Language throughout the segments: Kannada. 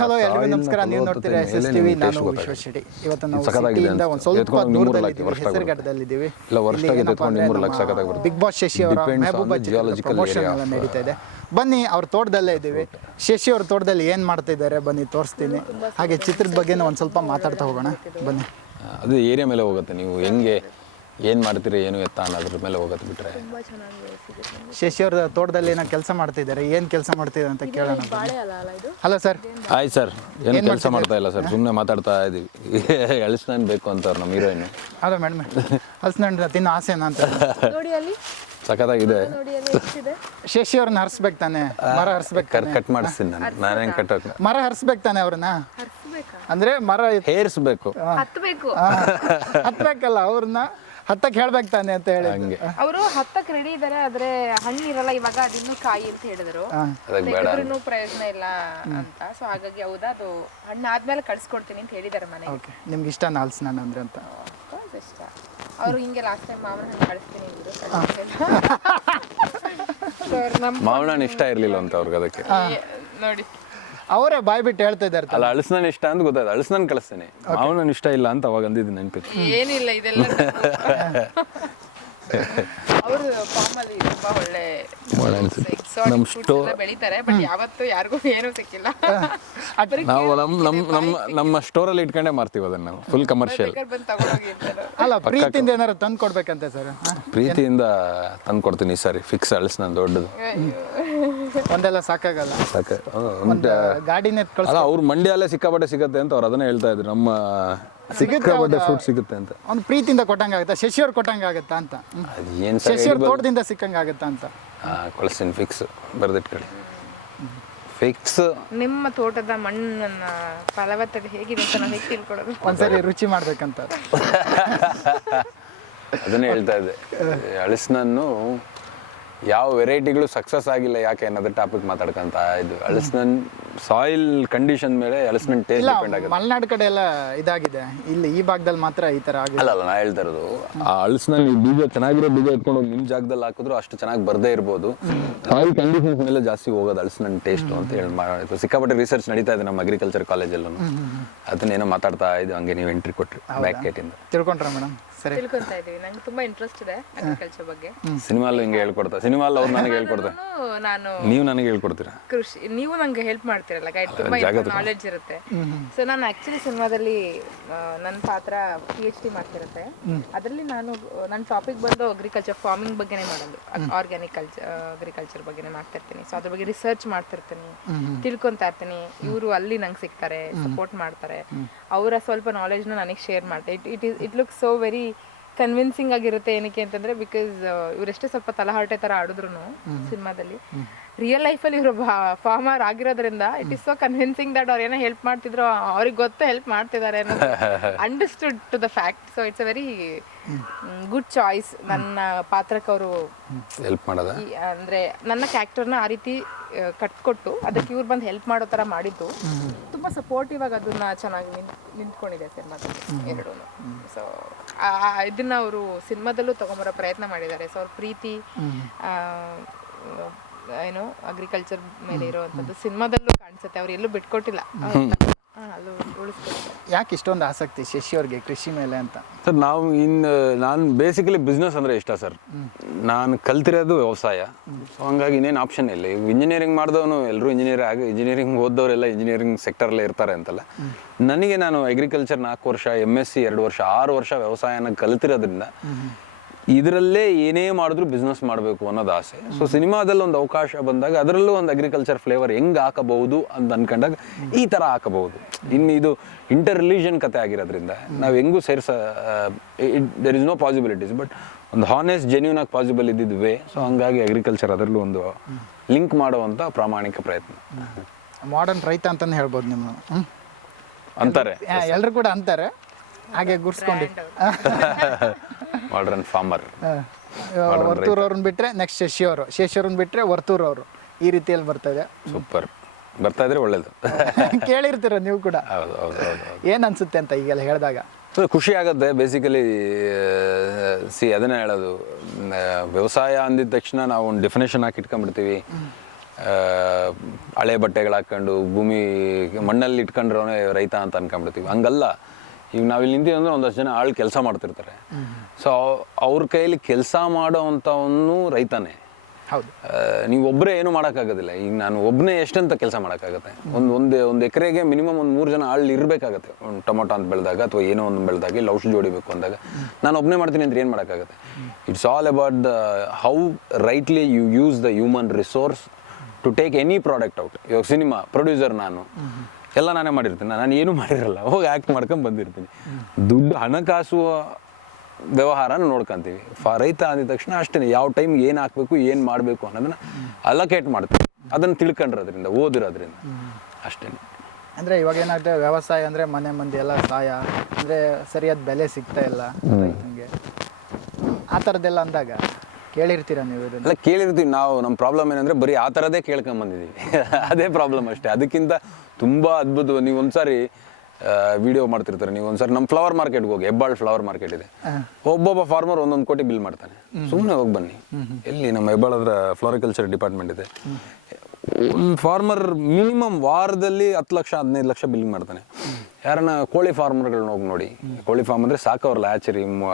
ಹಲೋ ಎಲ್ರಿಗೂ ನಮಸ್ಕಾರ. ನೀವು ನೋಡ್ತೀರಾ SSTV. ನಾನು ವಿಶ್ವ ಶೆಟ್ಟಿ. ಇವತ್ತು ನಾವು ಸಿಟಿಯಿಂದ ಒಂದು ಸ್ವಲ್ಪ ದೂರದಲ್ಲಿದ್ದೀವಿ, ಹೆಸರುಘಟ್ಟದಲ್ಲಿದ್ದೀವಿ. ಬಿಗ್ ಬಾಸ್ ಶಶಿ ಅವರ ಮೆಹಬೂಬಾ ಪ್ರಮೋಷನ್ ಎಲ್ಲ ನಡೀತಾ ಇದೆ. ಬನ್ನಿ ಅವ್ರ ತೋಟದಲ್ಲೇ ಇದ್ದೀವಿ. ಶಶಿ ಅವ್ರ ತೋಟದಲ್ಲಿ ಏನು ಮಾಡ್ತಾ ಇದ್ದಾರೆ ಬನ್ನಿ ತೋರಿಸ್ತೀನಿ. ಹಾಗೆ ಚಿತ್ರದ ಬಗ್ಗೆನೂ ಒಂದು ಸ್ವಲ್ಪ ಮಾತಾಡ್ತಾ ಹೋಗೋಣ ಬನ್ನಿ. ಅದು ಏರಿಯಾ ಮೇಲೆ ಹೋಗುತ್ತೆ, ನೀವು ಹೆಂಗೆ ಏನು ಮಾಡ್ತೀರಿ ಏನು ಎತ್ತ ಅನ್ನೋದ್ರ ಮೇಲೆ ಹೋಗುತ್ತೆ ಬಿಟ್ರೆ. ಶಶಿ ಅವ್ರ ತೋಟದಲ್ಲಿ ಏನೋ ಕೆಲಸ ಮಾಡ್ತಿದ್ದಾರೆ, ಏನು ಕೆಲಸ ಮಾಡ್ತಿದ್ದಾರೆ ಅಂತ ಕೇಳೋಣ. Hello sir. ಆಯ್ತು ಸರ್, ಏನು ಕೆಲಸ ಮಾಡ್ತಾ ಇಲ್ಲ ಸರ್, ಸುಮ್ಮನೆ ಮಾತಾಡ್ತಾ ಇದ್ದೀವಿ. ಎಳ್ಸ್ನಾನ್ ಬೇಕು ಅಂತಾರೆ ನಮ್ಮ ಹೀರೋಯಿನ್. ಹೌದಾ ಮೇಡಮ್, ಹಲಸಿನ ತಿನ್ನೋ ಆಸೆನಾ ಅಂತ. ಸಖತ್ತಾಗಿದೆ. ಶಶಿ ಅವ್ರನ್ನ ಹರಿಸ್ಬೇಕು ತಾನೆ, ಮರ ಹರಿಸ್ಬೇಕು. ಕಟ್ ಮಾಡಿಸ್ತೀನಿ ನಾನೇನು ಕಟ್ಟೋಕೆ. ಮರ ಹರಿಸ್ಬೇಕು ತಾನೆ ಅವ್ರನ್ನ, ಅಂದ್ರೆ ಮರ ಹೇರಿಸ್ಬೇಕು, ಹತ್ಬೇಕಲ್ಲ ಅವ್ರನ್ನ, ಹತ್ತಕ್ಕೆ ಹೇಳ್ಬೇಕು ತಾನೆ ಅಂತ ಹೇಳಿ. ಹಂಗೆ ಅವರು ಹತ್ತಕ್ಕೆ ರೆಡಿ ಇದ್ದಾರೆ, ಆದ್ರೆ ಹಣ್ಣಿರಲ್ಲ ಇವಾಗ, ಅದಿನ್ನೂ ಕಾಯಿ ಅಂತ ಹೇಳಿದ್ರು. ತೆಗೆದ್ರೂ ಪ್ರಯೋಜನ ಇಲ್ಲ ಅಂತ. ಸೊ ಹಾಗಾಗಿ ಹೌದಾ, ಅದು ಹಣ್ಣು ಆದ್ಮೇಲೆ ಕಳ್ಸಿಕೊಡ್ತೀನಿ ಅಂತ ಹೇಳಿದಾರೆ ಮನೆಗೆ. ಓಕೆ, ನಿಮ್ಗೆ ಇಷ್ಟ ಹಲಸಿನ ಹಣ್ಣು ಅಂದ್ರೆ ಅಂತ? ಇಷ್ಟ. ಅವರು ಹಿಂಗೆ ಲಾಸ್ಟ್ ಟೈಮ್ ಮಾವಿನ ಹಣ್ಣು ಕಳಿಸ್ತೀನಿ ಅಂದ್ರು. ಮಾವಿನ ಹಣ್ಣು ಇಷ್ಟ ಇರಲಿಲ್ಲ ಅಂತ ಅವ್ರಿಗೆ, ಅದಕ್ಕೆ ನೋಡಿ ಅವರೇ ಬಾಯ್ ಬಿಟ್ಟು ಹೇಳ್ತಾ ಇದ್ದಾರೆ. ಅಲ್ಲ, ಹಲಸಿನ ಇಷ್ಟ ಅಂತ ಗೊತ್ತಾಯ್ತು, ಹಲಸಿನ ಕಳಿಸ್ತೀನಿ, ಮಾವಿನ ಇಷ್ಟ ಇಲ್ಲ ಅಂತ ಅವಾಗ ಅಂದಿದ್ದು ನೆನಪಿತ್ತು. ಏನಿಲ್ಲ ಇದೆಲ್ಲ. ಅವರು ಫಾರ್ಮಲ್ಲಿ ತುಂಬಾ ಒಳ್ಳೆ ಬೆಳಿತಾರೆ, ಬಟ್ ಯಾವತ್ತೂ ಯಾರಿಗೂ ಏನೂ ಸಿಕ್ಕಿಲ್ಲ. ನಾವು ನಮ್ಮ ಸ್ಟೋರಲ್ಲಿ ಇಟ್ಕೊಂಡೇ ಮಾರ್ತೀವಿ ಅದನ್ನ, ನಾವು ಫುಲ್ ಕಮರ್ಷಿಯಲ್. ಅಲ್ಲ, ಪ್ರೀತಿಯಿಂದ ಏನಾರು ತಂದು ಕೊಡ್ಬೇಕಂತೆ ಸರ್? ಪ್ರೀತಿಯಿಂದ ತಂದು ಕೊಡ್ತೀನಿ ಸರಿ, ಫಿಕ್ಸ್ ಅಳಿಸ್ ನಾನು ದೊಡ್ಡದು ಒಂದೆಲ್ಲ ಸಾಕಾಗಲ್ಲ, ಗಾಡಿನೇ ಅಲ್ಲ. ಅವ್ರು ಮಂಡ್ಯಲ್ಲೇ ಸಿಕ್ಕಾಪಟ್ಟೆ ಸಿಗುತ್ತೆ ಅಂತ ಅವ್ರು ಅದನ್ನೇ ಹೇಳ್ತಾ ಇದ್ರು, ನಮ್ಮ ಸಿಕ್ಕಾಪಟ್ಟೆ ಫ್ರೂಟ್ ಸಿಗುತ್ತೆ ಅಂತ. ಅವ್ನು ಪ್ರೀತಿಯಿಂದ ಕೊಟ್ಟಂಗೆ ಆಗುತ್ತಾ, ಶಶಿ ಅವ್ರು ಕೊಟ್ಟಂಗೆ ಆಗುತ್ತಾ ಅಂತ? ಶಶಿ ಅವ್ರ ತೋಟದಿಂದ ಸಿಕ್ಕಂಗೆ ಆಗುತ್ತಾ ಅಂತ? ಕಳಿಸ್ತೀನಿ, ಫಿಕ್ಸ್ ಬರೆದಿಟ್ಕೊಳ್ಳಿ, ಫಿಕ್ಸ್. ನಿಮ್ಮ ತೋಟದ ಮಣ್ಣನ್ನ ಫಲವತ್ತತೆ ಹೇಗಿದೆ ಅಂತ ನಾವು ಹೇಗೆ ತಿಳ್ಕೊಳ್ಳೋದು? ಒಂದ್ಸರಿ ರುಚಿ ಮಾಡ್ಬೇಕಂತ ಅದನ್ನೇ ಹೇಳ್ತಾ ಇದ್ದೆ. ಹಲಸಿನನ್ನು ಯಾವ ವೆರೈಟಿಗಳು ಸಕ್ಸಸ್ ಆಗಿಲ್ಲ ಯಾಕೆ ಅನ್ನೋದ್ರ ಟಾಪಿಕ್ ಮಾತಾಡ್ಕೊಂತ ಇದು. ಹಲಸಿನ ಸಾಯಿಲ್ ಕಂಡೀಷನ್ ಮೇಲೆ ಹಲಸಿನ ಟೇಸ್ಟ್ ಡಿಪೆಂಡ್ ಆಗುತ್ತೆ. ಮಲೆನಾಡು ಕಡೆ ಎಲ್ಲ ಇದಾಗಿದೆ, ಇಲ್ಲಿ ಈ ಭಾಗದಲ್ಲಿ ಮಾತ್ರ ಈ ತರ ಆಗಿದೆ. ಅಲ್ಲ, ನಾ ಹೇಳ್ತಾ ಇರೋದು ಆ ಹಲಸಿನ ಬೀಜ ಚೆನ್ನಾಗಿರೋ ಬೀಜ ಎತ್ಕೊಂಡು ಹೋಗಿ ನಿಮ್ಮ ಜಾಗದಲ್ಲಿ ಹಾಕಿದ್ರು ಅಷ್ಟು ಚೆನ್ನಾಗಿ ಬರ್ದೇ ಇರ್ಬೋದು. ಸಾಯಿಲ್ ಕಂಡೀಷನ್ಸ್ ಮೇಲೆ ಜಾಸ್ತಿ ಹೋಗೋದು ಹಲಸಿನ ಟೇಸ್ಟ್ ಅಂತ ಹೇಳಿ ಮಾಡಿದ್ರು. ಸಿಕ್ಕಾಪಟ್ಟೆ ರಿಸರ್ಚ್ ನಡೀತಾ ಇದೆ ನಮ್ಮ ಅಗ್ರಿಕಲ್ಚರ್ ಕಾಲೇಜಲ್ಲೂ. ಅದನ್ನೇನೋ ಮಾತಾಡ್ತಾ ಇದ್ದು, ಹಂಗೆ ನೀವು ಎಂಟ್ರಿ ಕೊಟ್ರಿ ಬ್ಯಾಕ್ ಗೇಟಿಂದ. ತಿಳ್ಕೊಂಡ್ರ ಮೇಡಮ್? ಸರಿ, ತಿಳ್ಕೊಂತಾ ಇದೀವಿ. ನಂಗೆ ತುಂಬಾ ಇಂಟ್ರೆಸ್ಟ್ ಇದೆ ಅಗ್ರಿಕಲ್ಚರ್ ಬಗ್ಗೆ. ಸಿನಿಮಾಲ್ ಹಿಂಗೆ ಹೇಳ್ಕೊಡ್ತಾರೆ, ಸಿನಿಮಾಲ್ ಅವ್ರು ನನಗೆ ಹೇಳ್ಕೊಡ್ತಾರೆ, ನೀವು ನನಗೆ ಹೇಳ್ಕೊಡ್ತೀರಾ. ಕೃಷಿ ನೀವು ನಂಗೆ ಹೆಲ್ಪ್ ಮಾಡ್ತೀರಲ್ಲ ಗೈಡ್, ತುಂಬಾ ನಾಲೆಡ್ಜ್ ಇರುತ್ತೆ. ಸೊ ನಾನು ಆಕ್ಚುಲಿ ಸಿನಿಮಾದಲ್ಲಿ ನನ್ನ ಪಾತ್ರ PhD ಮಾಡ್ತಿರುತ್ತೆ. ಅದರಲ್ಲಿ ನನ್ನ ಟಾಪಿಕ್ ಬಂದು ಅಗ್ರಿಕಲ್ಚರ್ ಫಾರ್ಮಿಂಗ್ ಬಗ್ಗೆನೇ ಮಾಡೋದು, ಆರ್ಗ್ಯಾನಿಕ್ ಅಗ್ರಿಕಲ್ಚರ್ ಬಗ್ಗೆನೇ ಮಾಡ್ತಾ ಇರ್ತೀನಿ. ಸೊ ಅದ್ರ ಬಗ್ಗೆ ರಿಸರ್ಚ್ ಮಾಡ್ತಿರ್ತೀನಿ, ತಿಳ್ಕೊಂತಾ ಇರ್ತೀನಿ. ಇವರು ಅಲ್ಲಿ ನಂಗೆ ಸಿಗ್ತಾರೆ, ಸಪೋರ್ಟ್ ಮಾಡ್ತಾರೆ. ಅವರ ಸ್ವಲ್ಪ ನಾಲೆಡ್ಜ್ನ ನನಗೆ ಶೇರ್ ಮಾಡ್ತಾರೆ. It look so very convincing ಆಗಿರುತ್ತೆ. ಏನಕ್ಕೆ ಅಂತಂದ್ರೆ, ಬಿಕಾಸ್ ಇವರೆಷ್ಟೇ ಸ್ವಲ್ಪ ತಲಹರಟೆ ತರ ಆಡಿದ್ರು ಸಿನಿಮಾದಲ್ಲಿ, ರಿಯಲ್ ಲೈಫಲ್ಲಿ ಇವರು ಫಾರ್ಮರ್ ಆಗಿರೋದ್ರಿಂದ it is so convincing that ಅವ್ರು ಏನೋ ಹೆಲ್ಪ್ ಮಾಡ್ತಿದ್ರು, ಅವ್ರಿಗೆ ಗೊತ್ತು ಹೆಲ್ಪ್ ಮಾಡ್ತಿದ್ದಾರೆ ಅನ್ನೋದು understood to the fact. So it's a very good choice. ನನ್ನ ಪಾತ್ರಕ್ಕೆ ಅವರು ಹೆಲ್ಪ್ ಮಾಡೋದ ಅಂದ್ರೆ ನನ್ನ ಕ್ಯಾರೆಕ್ಟರ್ನ ಆ ರೀತಿ ಕಟ್ಕೊಟ್ಟು ಅದಕ್ಕೆ ಇವ್ರು ಬಂದು ಹೆಲ್ಪ್ ಮಾಡೋ ಥರ ಮಾಡಿದ್ದು ತುಂಬ ಸಪೋರ್ಟಿವ್ ಆಗಿ ಅದನ್ನ ಚೆನ್ನಾಗಿ ನಿಂತ್ಕೊಂಡಿದೆ ಸಿನಿಮಾದಲ್ಲಿ ಎರಡೂ. ಸೊ ಇದನ್ನ ಅವರು ಸಿನಿಮಾದಲ್ಲೂ ತಗೊಂಬರೋ ಪ್ರಯತ್ನ ಮಾಡಿದ್ದಾರೆ. ಸೊ ಅವ್ರ ಪ್ರೀತಿ ಏನು ಅಗ್ರಿಕಲ್ಚರ್ ಮೇಲೆ ಇರುವಂಥದ್ದು ಸಿನಿಮಾದಲ್ಲೂ ಕಾಣಿಸುತ್ತೆ. ಅವ್ರು ಎಲ್ಲೂ ಬಿಟ್ಕೊಟ್ಟಿಲ್ಲ, ಅಲ್ಲೂ ಉಳಿಸ್ಕೊಡ್ತಾರೆ. ಯಾಕೆ ಇಷ್ಟೊಂದು ಆಸಕ್ತಿ ಶಶಿ ಅವ್ರಿಗೆ ಕೃಷಿ ಮೇಲೆ ಅಂತ? ಸರ್, ನಾನು ಬೇಸಿಕಲಿ ಬಿಸ್ನೆಸ್ ಅಂದರೆ ಇಷ್ಟ ಸರ್. ನಾನು ಕಲ್ತಿರೋದು ವ್ಯವಸಾಯ. ಸೊ ಹಂಗಾಗಿ ಇನ್ನೇನು ಆಪ್ಷನ್ ಇಲ್ಲ. ಈಗ ಇಂಜಿನಿಯರಿಂಗ್ ಮಾಡಿದವನು ಎಲ್ಲರೂ ಇಂಜಿನಿಯರಿಂಗ್ ಓದೋರೆಲ್ಲ ಇಂಜಿನಿಯರಿಂಗ್ ಸೆಕ್ಟರಲ್ಲೇ ಇರ್ತಾರೆ ಅಂತಲ್ಲ. ನನಗೆ ನಾನು ಅಗ್ರಿಕಲ್ಚರ್ 4 ವರ್ಷ, MSc 2 ವರ್ಷ, 6 ವರ್ಷ ವ್ಯವಸಾಯನ ಕಲ್ತಿರೋದ್ರಿಂದ ಇದರಲ್ಲೇ ಏನೇ ಮಾಡಿದ್ರು ಬಿಸ್ನೆಸ್ ಮಾಡಬೇಕು ಅನ್ನೋದು ಆಸೆ. ಸೊ ಸಿನಿಮಾದಲ್ಲಿ ಒಂದು ಅವಕಾಶ ಬಂದಾಗ ಅದರಲ್ಲೂ ಒಂದು ಅಗ್ರಿಕಲ್ಚರ್ ಫ್ಲೇವರ್ ಹೆಂಗೆ ಹಾಕಬಹುದು ಅಂತ ಅನ್ಕೊಂಡಾಗ ಈ ಥರ ಹಾಕಬಹುದು. ಇನ್ನು ಇದು ಇಂಟರ್ ರಿಲಿಜನ್ ಕತೆ ಆಗಿರೋದ್ರಿಂದ ನಾವು ಹೆಂಗೂ there is no possibilities, but ಒಂದು ಹಾನೆಸ್ಟ್ ಜೆನ್ಯೂನ್ ಆಗಿ ಪಾಸಿಬಲ್ ಇದ್ದಿದ್ದು ವೇ. ಸೊ ಹಂಗಾಗಿ ಅಗ್ರಿಕಲ್ಚರ್ ಅದರಲ್ಲೂ ಒಂದು ಲಿಂಕ್ ಮಾಡುವಂಥ ಪ್ರಾಮಾಣಿಕ ಪ್ರಯತ್ನ. ಮಾಡರ್ನ್ ರೈತ ಅಂತಲೇ ಹೇಳ್ಬೋದು ನಿಮ್ಮ ಅಂತಾರೆ, ಎಲ್ಲರೂ ಕೂಡ ಅಂತಾರೆ. ಹಾಗೆ ಗುರ್ಸ್ಕೊಂಡು ಮಾಡರ್ನ್ ಫಾರ್ಮರ್. ವರ್ತೂರ್ ಅವ್ರನ್ನ ಬಿಟ್ರೆ ನೆಕ್ಸ್ಟ್ ಶಶಿ ಅವ್ರನ್ನ ಬಿಟ್ರೆ ವರ್ತೂರ್ ಅವರು, ಈ ರೀತಿಯಲ್ಲಿ ಬರ್ತಾ ಇದೆ. ಸೂಪರ್, ಬರ್ತಾ ಇದ್ರೆ ಒಳ್ಳೇದು. ಕೇಳಿರ್ತೀರ ನೀವು ಕೂಡ. ಹೌದು ಹೌದು ಹೌದು. ಏನ್ ಅನ್ಸುತ್ತೆ ಅಂತ ಈಗೆಲ್ಲ ಹೇಳಿದಾಗ? ಸೊ ಖುಷಿ ಆಗುತ್ತೆ ಬೇಸಿಕಲಿ. ಅದನ್ನೇ ಹೇಳೋದು, ವ್ಯವಸಾಯ ಅಂದಿದ ತಕ್ಷಣ ನಾವು ಒಂದು ಡೆಫಿನೇಷನ್ ಹಾಕಿ ಇಟ್ಕೊಂಡ್ಬಿಡ್ತೀವಿ. ಹಳೆ ಬಟ್ಟೆಗಳು ಹಾಕ್ಕೊಂಡು ಭೂಮಿ ಮಣ್ಣಲ್ಲಿ ಇಟ್ಕೊಂಡ್ರವನೇ ರೈತ ಅಂತ ಅನ್ಕೊಂಡ್ಬಿಡ್ತೀವಿ. ಹಂಗಲ್ಲ. ಈಗ ನಾವಿಲ್ಲಿ ನಿಂತೀವಿ ಅಂದರೆ ಒಂದಷ್ಟು ಜನ ಆಳು ಕೆಲಸ ಮಾಡ್ತಿರ್ತಾರೆ. ಸೊ ಅವ್ರ ಕೈಯಲ್ಲಿ ಕೆಲಸ ಮಾಡೋ ಅಂಥವನು ರೈತನೇ. ಹೌದು. ನೀವು ಒಬ್ಬರೇ ಏನೂ ಮಾಡೋಕ್ಕಾಗೋದಿಲ್ಲ. ಈಗ ನಾನು ಒಬ್ಬನೇ ಎಷ್ಟಂತ ಕೆಲಸ ಮಾಡೋಕ್ಕಾಗತ್ತೆ? ಒಂದು ಎಕರೆಗೆ ಮಿನಿಮಮ್ ಒಂದು 3 ಜನ ಆಳು ಇರಬೇಕಾಗತ್ತೆ. ಒಂದು ಟೊಮೊಟೊ ಅಂತ ಬೆಳೆದಾಗ ಅಥವಾ ಏನೋ ಒಂದು ಬೆಳೆದಾಗ ಇಲ್ಲ ಔಷಧಿ ಹೊಡಿಬೇಕು ಅಂದಾಗ ನಾನು ಒಬ್ಬನೇ ಮಾಡ್ತೀನಿ ಅಂದ್ರೆ ಏನು ಮಾಡೋಕ್ಕಾಗತ್ತೆ? It's all about the how rightly you use the human resource to take any product out. ಇವಾಗ ಸಿನಿಮಾ ಪ್ರೊಡ್ಯೂಸರ್ ನಾನು ಎಲ್ಲ ನಾನೇ ಮಾಡಿರ್ತೀನಿ. ನಾನು ಏನೂ ಮಾಡಿರಲ್ಲ, ಹೋಗಿ ಆ್ಯಕ್ಟ್ ಮಾಡ್ಕೊಂಡು ಬಂದಿರ್ತೀನಿ. ದುಡ್ಡು ಹಣಕಾಸು ವ್ಯವಹಾರನ ನೋಡ್ಕೊಂತೀವಿ. ರೈತ ಅಂದಿದ ತಕ್ಷಣ ಅಷ್ಟೇ, ಯಾವ ಟೈಮ್ಗೆ ಏನು ಹಾಕಬೇಕು ಏನು ಮಾಡಬೇಕು ಅನ್ನೋದನ್ನ ಅಲೋಕೇಟ್ ಮಾಡ್ತೀವಿ. ಅದನ್ನು ತಿಳ್ಕೊಂಡಿರೋದ್ರಿಂದ ಓದಿರೋದ್ರಿಂದ ಅಷ್ಟೇ. ಅಂದರೆ ಇವಾಗ ಏನಾಗುತ್ತೆ, ವ್ಯವಸಾಯ ಅಂದರೆ ಮನೆ ಮಂದಿ ಎಲ್ಲ ಸಹಾಯ ಅಂದರೆ ಸರಿಯಾದ ಬೆಲೆ ಸಿಗ್ತಾ ಇಲ್ಲ ರೈತನಿಗೆ, ಆ ಥರದ್ದೆಲ್ಲ ಅಂದಾಗ ಕೇಳಿರ್ತೀರ ನೀವು? ಎಲ್ಲ ಕೇಳಿರ್ತೀವಿ ನಾವು. ನಮ್ಮ ಪ್ರಾಬ್ಲಮ್ ಏನಂದರೆ ಬರೀ ಆ ಥರದೇ ಕೇಳ್ಕೊಂಬಂದಿದ್ದೀವಿ. ಅದೇ ಪ್ರಾಬ್ಲಮ್ ಅಷ್ಟೇ. ಅದಕ್ಕಿಂತ ತುಂಬ ಅದ್ಭುತ. ನೀವು ಒಂದ್ಸಾರಿ ವಿಡಿಯೋ ಮಾಡ್ತಿರ್ತಾರೆ, ನೀವು ಒಂದ್ಸರಿ ನಮ್ಮ ಫ್ಲವರ್ ಮಾರ್ಕೆಟ್ಗೆ ಹೋಗಿ, ಹೆಬ್ಬಾಳ್ ಫ್ಲವರ್ ಮಾರ್ಕೆಟ್ ಇದೆ. ಒಬ್ಬೊಬ್ಬ ಫಾರ್ಮರ್ 1 ಕೋಟಿ ಬಿಲ್ ಮಾಡ್ತಾನೆ. ಸುಮ್ಮನೆ ಹೋಗಿ ಬನ್ನಿ, ಎಲ್ಲಿ ನಮ್ಮ ಹೆಬ್ಬಾಳ್ ಹತ್ರ ಫ್ಲೋರಿಕಲ್ಚರ್ ಡಿಪಾರ್ಟ್ಮೆಂಟ್ ಇದೆ. ಒಂದು ಫಾರ್ಮರ್ ಮಿನಿಮಮ್ ವಾರದಲ್ಲಿ 10 ಲಕ್ಷ 15 ಲಕ್ಷ ಬಿಲ್ಲಿಂಗ್ ಮಾಡ್ತಾನೆ. ಯಾರನ್ನ ಕೋಳಿ ಫಾರ್ಮರ್ಗಳನ್ನ ಹೋಗಿ ನೋಡಿ. ಕೋಳಿ ಫಾರ್ಮ್ ಅಂದರೆ ಸಾಕವ್ರಲ್ಲ,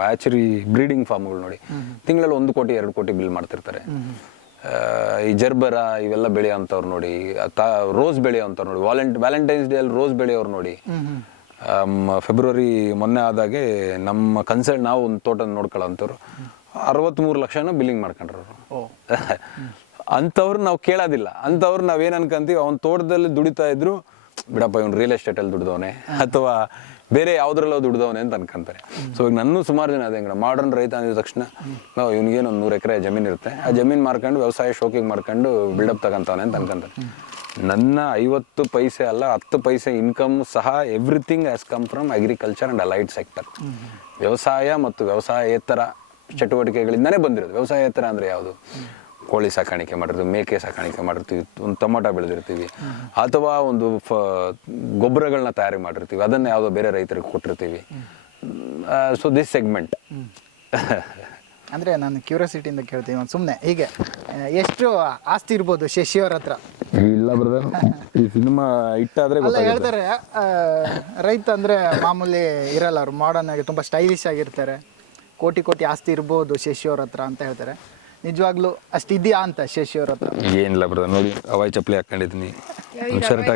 ಆ್ಯಚರಿ ಬ್ರೀಡಿಂಗ್ ಫಾರ್ಮ್ಗಳು ನೋಡಿ, ತಿಂಗಳಲ್ಲಿ 1 ಕೋಟಿ 2 ಕೋಟಿ ಬಿಲ್ ಮಾಡ್ತಿರ್ತಾರೆ. ಈ ಜರ್ಬರ ಇವೆಲ್ಲ ಬೆಳೆಯೋಂಥವ್ರು ನೋಡಿ, ರೋಸ್ ಬೆಳೆಯೋಂಥವ್ರು ನೋಡಿ, ವ್ಯಾಲೆಂಟೈನ್ಸ್ ಡೇ ಅಲ್ಲಿ ರೋಸ್ ಬೆಳೆಯೋರು ನೋಡಿ. ಫೆಬ್ರವರಿ ಮೊನ್ನೆ ಆದಾಗೆ ನಮ್ಮ ನಾವು ಒಂದು ತೋಟ ನೋಡ್ಕೊಳ್ಳೋಂಥವ್ರು 63 ಲಕ್ಷನೂ ಬಿಲ್ಲಿಂಗ್ ಮಾಡ್ಕೊಂಡ್ರವ್ರು. ಅಂಥವ್ರು ನಾವು ಕೇಳೋದಿಲ್ಲ. ಅಂಥವ್ರು ನಾವೇನು ಅನ್ಕೊಂತೀವಿ, ಅವ್ನ ತೋಟದಲ್ಲಿ ದುಡಿತಾ ಇದ್ರು, ಬಿಡಪ್ಪ ಇವ್ನು ರಿಯಲ್ ಎಸ್ಟೇಟಲ್ಲಿ ದುಡ್ದವನೆ ಅಥವಾ ಬೇರೆ ಯಾವುದ್ರಲ್ಲೋ ದುಡ್ದವನೆ ಅಂತ ಅನ್ಕೊಂತಾರೆ. ಸೊ ಈಗ ನನ್ನೂ ಸುಮಾರು ಜನ ಅದೇ ಮಾಡರ್ನ್ ರೈತ ಅಂದಿದ ತಕ್ಷಣ ನಾವು ಇವ್ನಿಗೇನು ಒಂದು 100 ಎಕರೆ ಜಮೀನು ಇರುತ್ತೆ, ಆ ಜಮೀನು ಮಾರ್ಕೊಂಡು ವ್ಯವಸಾಯ ಶೋಕಿಗೆ ಮಾಡ್ಕೊಂಡು ಬಿಲ್ಡಪ್ ತಗೊಂತವನೆ ಅಂತ ಅನ್ಕೊಂತಾರೆ. ನನ್ನ 50 ಪೈಸೆ ಅಲ್ಲ 10 ಪೈಸೆ ಇನ್ಕಮ್ ಸಹ everything has come from agriculture and allied sector. ವ್ಯವಸಾಯ ಮತ್ತು ವ್ಯವಸಾಯೇತರ ಚಟುವಟಿಕೆಗಳಿಂದನೇ ಬಂದಿರೋದು. ವ್ಯವಸಾಯೇತರ ಅಂದರೆ ಯಾವುದು? ಕೋಳಿ ಸಾಕಾಣಿಕೆ ಮಾಡಿರ್ತೀವಿ, ಮೇಕೆ ಸಾಕಾಣಿಕೆ ಮಾಡಿರ್ತೀವಿ, ಒಂದು ಟೊಮೊಟೊ ಬೆಳೆದಿರ್ತೀವಿ, ಅಥವಾ ಒಂದು ಗೊಬ್ಬರಗಳನ್ನ ತಯಾರಿ ಮಾಡಿರ್ತೀವಿ, ಅದನ್ನು ಯಾವುದೋ ಬೇರೆ ರೈತರಿಗೆ ಕೊಟ್ಟಿರ್ತೀವಿ. So this segment. ಅಂದರೆ ನಾನು ಕ್ಯೂರಿಯಾಸಿಟಿಯಿಂದ ಕೇಳ್ತೀನಿ ಒಂದು ಸುಮ್ಮನೆ ಹೀಗೆ, ಎಷ್ಟು ಆಸ್ತಿ ಇರ್ಬೋದು ಶಶಿಯವ್ರ ಹತ್ರ? ಇಲ್ಲ ಬ್ರದರ್, ಈ ಸಿನಿಮಾ ಇಟ್ಟಾದ್ರೆ ಅಲ್ಲ ಹೇಳ್ತಾರೆ, ರೈತ ಅಂದರೆ ಮಾಮೂಲಿ ಇರಲ್ಲ, ಅವ್ರು ಮಾಡರ್ನ್ ಆಗಿ ತುಂಬ ಸ್ಟೈಲಿಶ್ ಆಗಿರ್ತಾರೆ, ಕೋಟಿ ಕೋಟಿ ಆಸ್ತಿ ಇರ್ಬೋದು ಶಶಿಯವ್ರ ಹತ್ರ ಅಂತ ಹೇಳ್ತಾರೆ. ನಿಜವಾಗ್ಲೂ ಅಷ್ಟಿದೆಯಾ ಅಂತ ಶಶಿಯವ್ರ ಹತ್ರ? ಏನಿಲ್ಲ ಬ್ರದರ್, ನೋಡಿ ಹವಾಯಿ ಚಪ್ಪಲಿ ಹಾಕೊಂಡಿದ್ದೀನಿ, ಶರ್ಟ್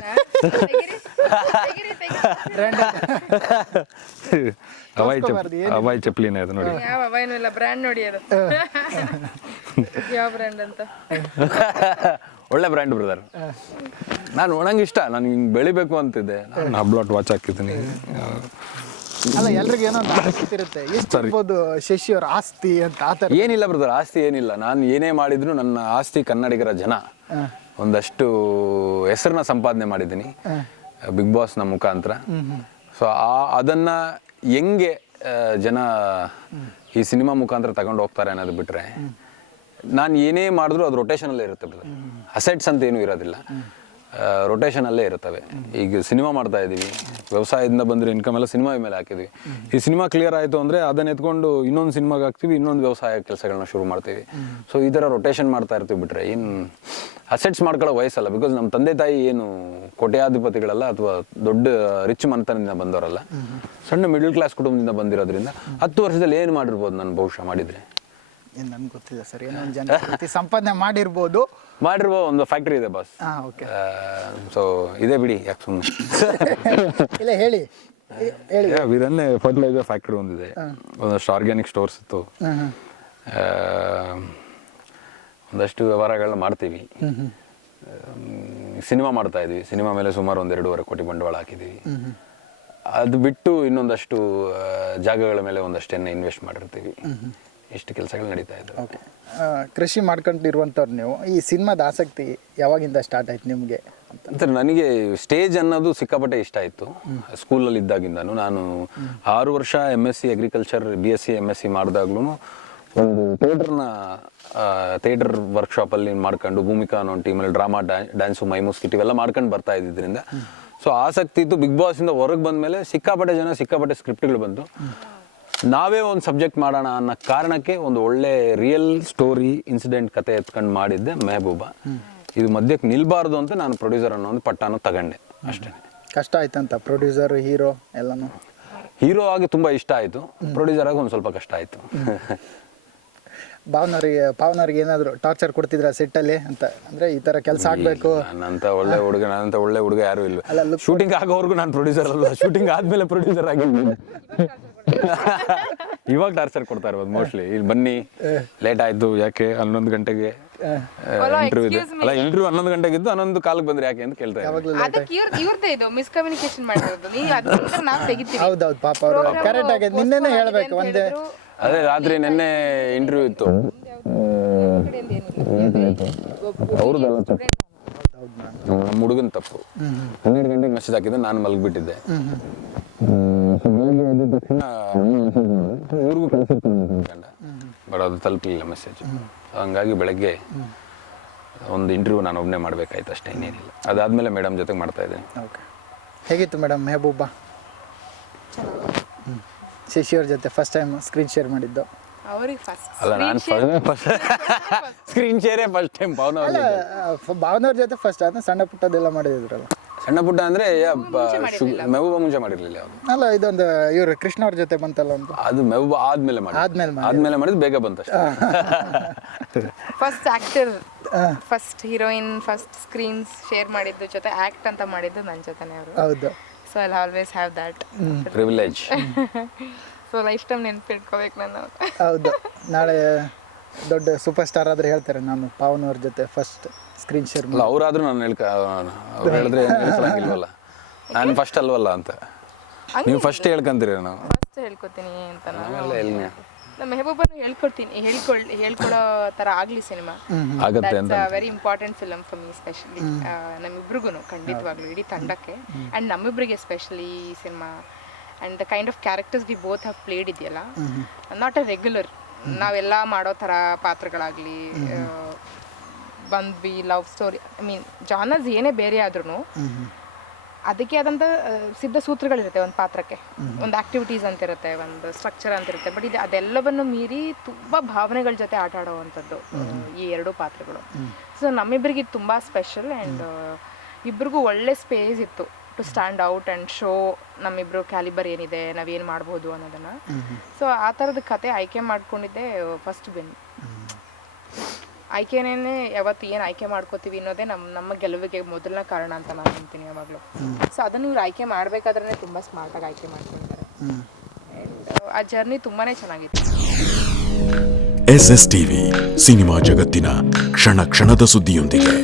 ಹವಾಯಿ ಚಪ್ಪಲಿನೇ ಅದು ನೋಡಿ. ಯಾವ ಹವಾಯಿನೂ ಇಲ್ಲ, ಬ್ರ್ಯಾಂಡ್ ನೋಡಿ ಅದು. ಯಾವ ಬ್ರ್ಯಾಂಡ್ ಅಂತ? ಒಳ್ಳೆ ಬ್ರ್ಯಾಂಡ್ ಬ್ರದರ್. ನಾನು ನಂಗೆ ಇಷ್ಟ, ನಾನು ಹಿಂಗೆ ಬೆಳಿಬೇಕು ಅಂತಿದ್ದೆ. ನಾನು ಹಬ್ಲಾಟ್ ವಾಚ್ ಹಾಕಿದ್ದೀನಿ. ಅಲ್ಲ, ಎಲ್ರಿಗೂ ಏನೋ ಒಂದು ಆಸಕ್ತಿ ಇರುತ್ತೆ, ಎಷ್ಟು ಇರ್ಬೋದು ಶಶಿಯವ್ರ ಆಸ್ತಿ ಅಂತ ಆ ಥರ? ಏನಿಲ್ಲ ಬ್ರದರ್, ಆಸ್ತಿ ಏನಿಲ್ಲ. ನಾನು ಏನೇ ಮಾಡಿದ್ರು ನನ್ನ ಆಸ್ತಿ ಕನ್ನಡಿಗರ ಜನ. ಒಂದಷ್ಟು ಹೆಸರನ್ನ ಸಂಪಾದನೆ ಮಾಡಿದ್ದೀನಿ ಬಿಗ್ ಬಾಸ್ನ ಮುಖಾಂತರ. ಸೊ ಅದನ್ನು ಹೆಂಗೆ ಜನ ಈ ಸಿನಿಮಾ ಮುಖಾಂತರ ತಗೊಂಡು ಹೋಗ್ತಾರೆ ಅನ್ನೋದು ಬಿಟ್ಟರೆ, ನಾನು ಏನೇ ಮಾಡಿದ್ರು ಅದು ರೊಟೇಷನಲ್ಲೇ ಇರುತ್ತೆ ಬ್ರದರ್. ಅಸೆಟ್ಸ್ ಅಂತ ಏನೂ ಇರೋದಿಲ್ಲ, ರೊಟೇಷನಲ್ಲೇ ಇರುತ್ತವೆ. ಈಗ ಸಿನಿಮಾ ಮಾಡ್ತಾ ಇದ್ದೀವಿ, ವ್ಯವಸಾಯದಿಂದ ಬಂದರೆ ಇನ್ಕಮ್ ಎಲ್ಲ ಸಿನಿಮಾ ಮೇಲೆ ಹಾಕಿದ್ವಿ. ಈ ಸಿನಿಮಾ ಕ್ಲಿಯರ್ ಆಯಿತು ಅಂದರೆ ಅದನ್ನ ಎತ್ಕೊಂಡು ಇನ್ನೊಂದು ಸಿನಿಮಾಗೆ ಹಾಕ್ತೀವಿ, ಇನ್ನೊಂದು ವ್ಯವಸಾಯ ಕೆಲಸಗಳನ್ನ ಶುರು ಮಾಡ್ತೀವಿ. ಸೊ ಈ ಥರ ರೊಟೇಷನ್ ಮಾಡ್ತಾ ಇರ್ತೀವಿ. ಬಿಟ್ಟರೆ ಏನು ಅಸೆಟ್ಸ್ ಮಾಡ್ಕೊಳ್ಳೋ ವಯಸ್ಸಲ್ಲ. ಬಿಕಾಸ್ ನಮ್ಮ ತಂದೆ ತಾಯಿ ಏನು ಕೋಟ್ಯಾಧಿಪತಿಗಳಲ್ಲ ಅಥವಾ ದೊಡ್ಡ ರಿಚ್ ಮನೆತನದಿಂದ ಬಂದವರಲ್ಲ, ಸಣ್ಣ ಮಿಡಲ್ ಕ್ಲಾಸ್ ಕುಟುಂಬದಿಂದ ಬಂದಿರೋದ್ರಿಂದ 10 ವರ್ಷದಲ್ಲಿ ಏನು ಮಾಡಿರ್ಬೋದು ನಾನು ಬಹುಶಃ ಮಾಡಿದರೆ? ಏನು ನನ್ಗೆ ಗೊತ್ತಿಲ್ಲ ಸರ್, ಏನೋ ಒಂದು ಜನ ಸಂಪಾದನೆ ಮಾಡಿರ್ಬೋದು. ಒಂದು ಫ್ಯಾಕ್ಟ್ರಿ ಇದೆ ಬಾಸ್. ಓಕೆ. ಸೊ ಇದೆ ಬಿಡಿ, ಯಾಕೆ ಸುಮ್ಮನೆ. ಇಲ್ಲ ಹೇಳಿ ಹೇಳಿ. ವಿರನ್ನೇ ಫರ್ಟಿಲೈಸರ್ ಫ್ಯಾಕ್ಟ್ರಿ ಒಂದಿದೆ, ಒಂದಷ್ಟು ಆರ್ಗ್ಯಾನಿಕ್ ಸ್ಟೋರ್ಸ್ ಇತ್ತು, ಒಂದಷ್ಟು ವ್ಯವಹಾರಗಳನ್ನ ಮಾಡ್ತೀವಿ. ಸಿನಿಮಾ ಮಾಡ್ತಾ ಇದ್ವಿ, ಸಿನಿಮಾ ಮೇಲೆ ಸುಮಾರು 1-2.5 ಕೋಟಿ ಬಂಡವಾಳ ಹಾಕಿದ್ದೀವಿ. ಅದು ಬಿಟ್ಟು ಇನ್ನೊಂದಷ್ಟು ಜಾಗಗಳ ಮೇಲೆ ಒಂದಷ್ಟನ್ನು ಇನ್ವೆಸ್ಟ್ ಮಾಡಿರ್ತೀವಿ. ಇಷ್ಟು ಕೆಲಸಗಳು ನಡೀತಾ ಇದ್ದಾವೆ. ಓಕೆ. ಕೃಷಿ ಮಾಡ್ಕೊಂಡಿರುವಂಥವ್ರು ನೀವು, ಈ ಸಿನಿಮಾದ ಆಸಕ್ತಿ ಯಾವಾಗಿಂದ ಸ್ಟಾರ್ಟ್ ಆಯ್ತು ನಿಮಗೆ ಅಂತ? ನನಗೆ ಸ್ಟೇಜ್ ಅನ್ನೋದು ಸಿಕ್ಕಾಪಟ್ಟೆ ಇಷ್ಟ ಆಯಿತು. ಸ್ಕೂಲಲ್ಲಿ ಇದ್ದಾಗಿಂದನು ನಾನು 6 ವರ್ಷ MSc ಅಗ್ರಿಕಲ್ಚರ್, BSc MSc ಮಾಡಿದಾಗ್ಲೂ ಒಂದು ಥಿಯೇಟರ್ ವರ್ಕ್ಶಾಪಲ್ಲಿ ಮಾಡ್ಕೊಂಡು, ಭೂಮಿಕಾ ಅನ್ನೋ ಟೀಮಲ್ಲಿ ಡ್ರಾಮಾ, ಡ್ಯಾನ್ಸು, ಮೈಮು, ಸ್ಕಿಟ್ ಇವೆಲ್ಲ ಮಾಡ್ಕೊಂಡು ಬರ್ತಾ ಇದ್ದಿದ್ದರಿಂದ ಸೊ ಆಸಕ್ತಿ ಇತ್ತು. ಬಿಗ್ ಬಾಸಿಂದ ಹೊರಗೆ ಬಂದ ಮೇಲೆ ಸಿಕ್ಕಾಪಟ್ಟೆ ಸ್ಕ್ರಿಪ್ಟ್ಗಳು ಬಂತು. ನಾವೇ ಒಂದು ಸಬ್ಜೆಕ್ಟ್ ಮಾಡೋಣ ಅನ್ನೋ ಕಾರಣಕ್ಕೆ ಒಂದು ಒಳ್ಳೆ ರಿಯಲ್ ಸ್ಟೋರಿ ಇನ್ಸಿಡೆಂಟ್ ಕತೆ ಎತ್ಕೊಂಡು ಮಾಡಿದ್ದೆ ಮೆಹಬೂಬ. ಇದು ಮಧ್ಯಕ್ಕೆ ನಿಲ್ಬಾರ್ದು ಅಂತ ನಾನು ಪ್ರೊಡ್ಯೂಸರ್ ಅನ್ನೋ ಒಂದು ಪಟ್ಟಾನು ತಗೊಂಡೆ ಅಷ್ಟೇ. ಕಷ್ಟ ಆಯ್ತಂತ ಪ್ರೊಡ್ಯೂಸರ್ ಹೀರೋ ಎಲ್ಲನೂ? ಹೀರೋ ಆಗಿ ತುಂಬ ಇಷ್ಟ ಆಯಿತು, ಪ್ರೊಡ್ಯೂಸರ್ ಆಗಿ ಒಂದು ಸ್ವಲ್ಪ ಕಷ್ಟ ಆಯಿತು. ಪಾವನವ್ರಿಗೆ ಏನಾದರೂ ಟಾರ್ಚರ್ ಕೊಡ್ತಿದ್ರ ಸೆಟ್ಟಲ್ಲಿ ಅಂತ, ಅಂದರೆ ಈ ಥರ ಕೆಲಸ ಆಗಬೇಕು? ನನ್ನಂಥ ಒಳ್ಳೆ ಹುಡುಗ ಯಾರೂ ಇಲ್ಲ. ಶೂಟಿಂಗ್ ಆಗೋವರೆಗೂ ನಾನು ಪ್ರೊಡ್ಯೂಸರ್ ಅಲ್ಲ, ಶೂಟಿಂಗ್ ಆದಮೇಲೆ ಪ್ರೊಡ್ಯೂಸರ್ ಆಗಿದ್ದೀನಿ. ಇವಾಗ ಟಾರ್ಚರ್ ಕೊಡ್ತಾ ಇರ್ಬೋದು ಮೋಸ್ಟ್ಲಿ. ಇಲ್ಲಿ ಬನ್ನಿ, ಲೇಟ್ ಆಯಿತು ಯಾಕೆ, 11 ಗಂಟೆಗೆ ಇಂಟರ್ವ್ಯೂ ಇದೆ ಅಲ್ಲ, ಇಂಟರ್ವ್ಯೂ 11 ಗಂಟೆಗೆ ಇದ್ದು 11 ಕಾಲಕ್ಕೆ ಬಂದ್ರೆ ಯಾಕೆ ಅಂತ ಕೇಳ್ತಾ ಇದ್ದಾರೆ. ಅದಕ್ಕೆ ಇವ್ರದೇ ಇದು ಮಿಸ್ಕಮ್ಯುನಿಕೇಶನ್ ಮಾಡಿರೋದು. ನೀವು ಅದನ್ನ ನಾವು ತೆಗಿತೀವಿ. ಹೌದೌದು, ಪಾಪ ಅವರು ಕರೆಕ್ಟ್ ಆಗಿ ನಿನ್ನೆನೇ ಹೇಳಬೇಕು. ಒಂದೇ ಅದೇ ರಾತ್ರಿ ನೆನ್ನೆ ಇಂಟರ್ವ್ಯೂ ಇತ್ತು, ಅವ್ರದ್ದೆಲ್ಲ ತಪ್ಪು, ನಮ್ಮ ಹುಡುಗನ ತಪ್ಪು. 12 ಗಂಟೆಗೆ ಮೆಸೇಜ್ ಹಾಕಿದ್ದೆ, ನಾನು ಮಲಗಿಬಿಟ್ಟಿದ್ದೆ. ಬೆಳಗ್ಗೆ ಎದ್ದ ತಕ್ಷಣ ಊರಿಗೂ ಕಳಿಸಿರ್ತಾನೆ ಬಟ್ ಅದು ತಲುಪಲಿಲ್ಲ ಮೆಸೇಜ್. ಹಂಗಾಗಿ ಬೆಳಗ್ಗೆ ಒಂದು ಇಂಟರ್ವ್ಯೂ ನಾನು ಒಬ್ಬನೇ ಮಾಡಬೇಕಾಯ್ತು ಅಷ್ಟೇ, ಇನ್ನೇನಿಲ್ಲ. ಅದಾದಮೇಲೆ ಮೇಡಮ್ ಜೊತೆಗೆ ಮಾಡ್ತಾ ಇದ್ದೇನೆ. ಓಕೆ, ಹೇಗಿತ್ತು ಮೇಡಮ್ ಮೆಹಬೂಬಾ? ಶಶಿಯವ್ರ ಜೊತೆ ಫಸ್ಟ್ ಟೈಮ್ ಸ್ಕ್ರೀನ್ ಶೇರ್ ಮಾಡಿದ್ದು? ಅವ್ರಿಗೆ ಫಸ್ಟ್ ಅಲ್ಲ, ನಾನು ಫಸ್ಟ್ ಸ್ಕ್ರೀನ್ ಶೇರೇ ಫಸ್ಟ್ ಟೈಮ್. ಭಾವನವ್ರ ಜೊತೆ ಫಸ್ಟ್ ಆದ ಸಣ್ಣ ಪುಟ್ಟದೆಲ್ಲ ಮಾಡಿದ್ರಲ್ಲ? ಸಣ್ಣ ಪುಟ್ಟ ಅಂದರೆ ಮೆಹಬೂಬಾ ಮುಂಚೆ ಮಾಡಿರಲಿಲ್ಲ ಯಾವುದು. ಅಲ್ಲ, ಇದೊಂದು ಇವರು ಕೃಷ್ಣ ಅವ್ರ ಜೊತೆ ಬಂತಲ್ಲ ಒಂದು, ಅದು ಮೆಹಬೂಬಾ ಆದ್ಮೇಲೆ ಮಾಡಿದ್ದು, ಬೇಗ ಬಂತು ಅಷ್ಟೇ. First actor, first heroine, first screens share ಮಾಡಿದ್ದು ಜೊತೆ ಆಕ್ಟ್ ಅಂತ ಮಾಡಿದ್ದು ನನ್ನ ಜೊತೆನೇ ಅವರು. ಹೌದು. So I always have that privilege. So life time ನೆನ್ಪಿಟ್ಕೋಬೇಕು ನಾನು. ಹೌದು, ನಾಳೆ ದೊಡ್ಡ ಸೂಪರ್ ಸ್ಟಾರ್ ಆದ್ರೆ ಹೇಳ್ತಾರೆ ನಾನು ಪಾವನ್ ಅವ್ರ ಜೊತೆ ಫಸ್ಟ್ ಸ್ಕ್ರೀನ್ ಶೇರ್ ಮಾಡಿ. ಅವರಾದ್ರೂ ನಾನು ಅವ್ರು ಹೇಳಿದ್ರೆ ಹೇಳ್ಸಂಗಿಲ್ವಲ್ಲ, ನಾನು ಫಸ್ಟ್ ಅಲ್ವಲ್ಲ ಅಂತ. ನೀವು ಫಸ್ಟ್ ಹೇಳ್ಕೊಂತೀರಿ, ನಾವು ಫಸ್ಟ್ ಹೇಳ್ಕೊತೀನಿ ಅಂತ. ನಾನು ಮೆಹಬೂಬನ್ನು ಹೇಳ್ಕೊಡೋ ಥರ ಆಗಲಿ ಸಿನಿಮಾ. ಆಗತ್ತೆ ಅಂತ very important film for me specially. ನಮ್ಮಿಬ್ರಿಗೂ ಖಂಡಿತವಾಗ್ಲೂ, ಇಡೀ ತಂಡಕ್ಕೆ ಆ್ಯಂಡ್ ನಮ್ಮಿಬ್ಬರಿಗೆ ಸ್ಪೆಷಲಿ ಈ cinema and the kind of characters we both have played ಇದೆಯಲ್ಲ, ನಾಟ್ ಅ ರೆಗ್ಯುಲರ್ ನಾವೆಲ್ಲ ಮಾಡೋ ಥರ ಪಾತ್ರಗಳಾಗಲಿ ಬಂದ್ವಿ. Love story, I mean genres ಏನೇ ಬೇರೆ ಆದ್ರೂ ಅದಕ್ಕೆ ಆದಂಥ ಸಿದ್ಧ ಸೂತ್ರಗಳಿರುತ್ತೆ ಒಂದು ಪಾತ್ರಕ್ಕೆ, ಒಂದು ಆ್ಯಕ್ಟಿವಿಟೀಸ್ ಅಂತಿರುತ್ತೆ, ಒಂದು ಸ್ಟ್ರಕ್ಚರ್ ಅಂತಿರುತ್ತೆ. ಬಟ್ ಇದು ಅದೆಲ್ಲವನ್ನು ಮೀರಿ ತುಂಬ ಭಾವನೆಗಳ ಜೊತೆ ಆಟ ಆಡೋವಂಥದ್ದು ಈ ಎರಡೂ ಪಾತ್ರಗಳು. ಸೊ ನಮ್ಮಿಬ್ಬರಿಗೆ ಇದು ತುಂಬ ಸ್ಪೆಷಲ್ ಆ್ಯಂಡ್ ಇಬ್ರಿಗೂ ಒಳ್ಳೆ ಸ್ಪೇಸ್ ಇತ್ತು to stand out and show ನಮ್ಮಿಬ್ರು ಕ್ಯಾಲಿಬರ್ ಏನಿದೆ, ನಾವೇನು ಮಾಡ್ಬೋದು ಅನ್ನೋದನ್ನು. ಸೊ ಆ ಥರದ ಕತೆ ಆಯ್ಕೆ ಮಾಡ್ಕೊಂಡಿದ್ದೆ ಫಸ್ಟ್ ಬೆನ್ನು. ಆಯ್ಕೆನೇ ಯಾವತ್ತು ಏನು ಆಯ್ಕೆ ಮಾಡ್ಕೋತೀವಿ ಅನ್ನೋದೇ ನಮ್ಮ ಗೆಲುವಿಗೆ ಮೊದಲನೇ ಕಾರಣ ಅಂತ ನಾನು ಅಂತೀನಿ ಯಾವಾಗಲೂ. ಸೊ ಅದನ್ನು ಇವ್ರು ಆಯ್ಕೆ ಮಾಡಬೇಕಾದ್ರೆ ತುಂಬ ಸ್ಮಾರ್ಟಾಗಿ ಆಯ್ಕೆ ಮಾಡ್ಕೊಂಡಿದ್ದಾರೆ. ಆ್ಯಂಡ್ ಆ ಜರ್ನಿ ತುಂಬಾ ಚೆನ್ನಾಗಿತ್ತು. SS TV ಸಿನಿಮಾ ಜಗತ್ತಿನ ಕ್ಷಣ ಕ್ಷಣದ ಸುದ್ದಿಯೊಂದಿಗೆ.